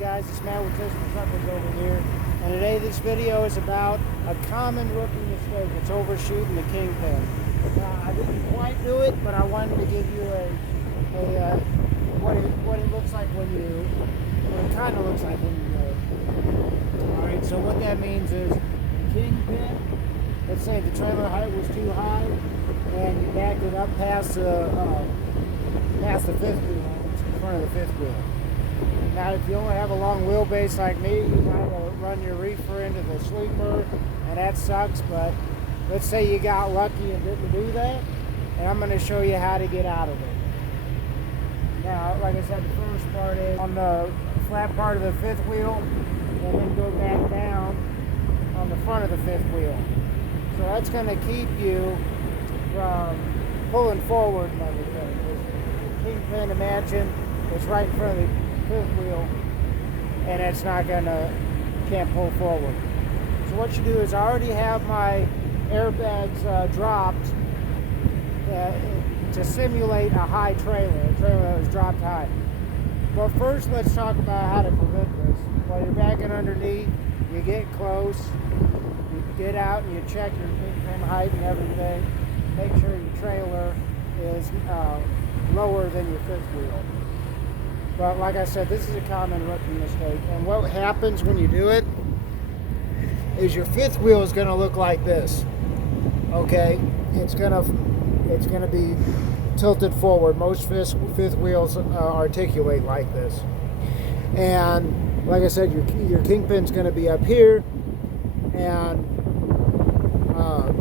guys, it's Matt with Truckers over here, and today this video is about a common rookie mistake. It's overshooting the kingpin. I didn't quite do it, but I wanted to give you what it looks like when you, what it kind of looks like when you do it. All right, so what that means is kingpin. Let's say the trailer height was too high, and you backed it up past the fifth wheel, in front of the fifth wheel. Now, if you only have a long wheelbase like me, you gotta run your reefer into the sleeper, and that sucks. But let's say you got lucky and didn't do that, and I'm going to show you how to get out of it. Now, like I said, the first part is on the flat part of the fifth wheel, and then go back down on the front of the fifth wheel. So that's going to keep you from pulling forward and everything. The kingpin, imagine, is right in front of the fifth wheel, and it's not can't pull forward. So what you do is, I already have my airbags dropped to simulate a high trailer, a trailer that was dropped high. But first, let's talk about how to prevent this. While you're backing underneath, you get close, you get out and you check your kingpin height and everything. Make sure your trailer is lower than your fifth wheel. But like I said, this is a common rookie mistake. And what happens when you do it is your fifth wheel is going to look like this. Okay, it's going to be tilted forward. Most fifth wheels articulate like this. And like I said, your kingpin's going to be up here. And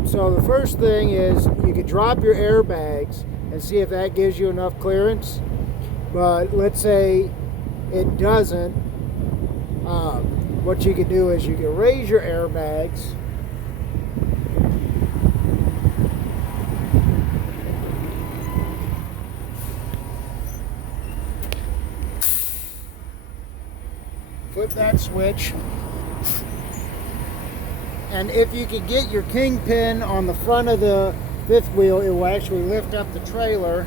so the first thing is, you could drop your airbags and see if that gives you enough clearance. But let's say it doesn't. What you can do is you can raise your airbags, flip that switch, and if you could get your kingpin on the front of the fifth wheel, it will actually lift up the trailer.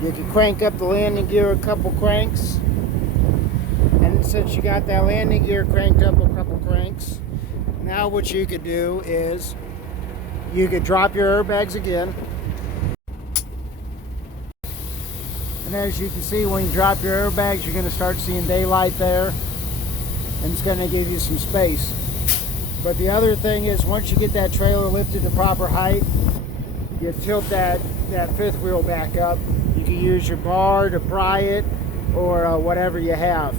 You can crank up the landing gear a couple cranks, and since you got that landing gear cranked up a couple cranks, now what you could do is you could drop your airbags again. And as you can see, when you drop your airbags, you're going to start seeing daylight there, and it's going to give you some space. But the other thing is, once you get that trailer lifted to proper height, you tilt that fifth wheel back up. You can use your bar to pry it, or whatever you have.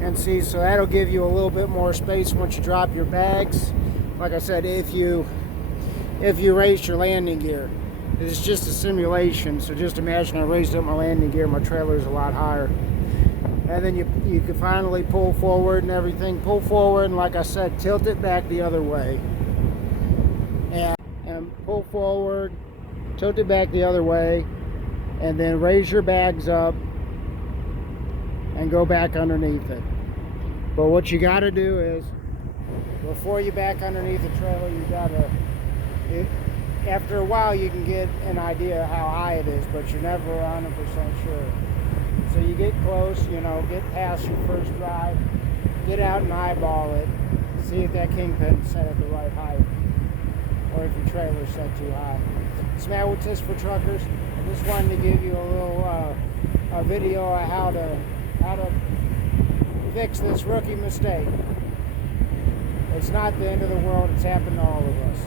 And see, so that'll give you a little bit more space once you drop your bags. Like I said, if you raised your landing gear. It's just a simulation, so just imagine I raised up my landing gear, my trailer's a lot higher. And then you can finally pull forward and everything. Pull forward, and like I said, tilt it back the other way. And pull forward, tilt it back the other way, and then raise your bags up and go back underneath it. But what you got to do is, before you back underneath the trailer, you got to, after a while you can get an idea how high it is, but you're never 100% sure. So you get close, get past your first drive, get out and eyeball it, see if that kingpin's set at the right height, or if your trailer's set too high. It's Matt with Tips for Truckers. I just wanted to give you a little video on how to fix this rookie mistake. It's not the end of the world. It's happened to all of us.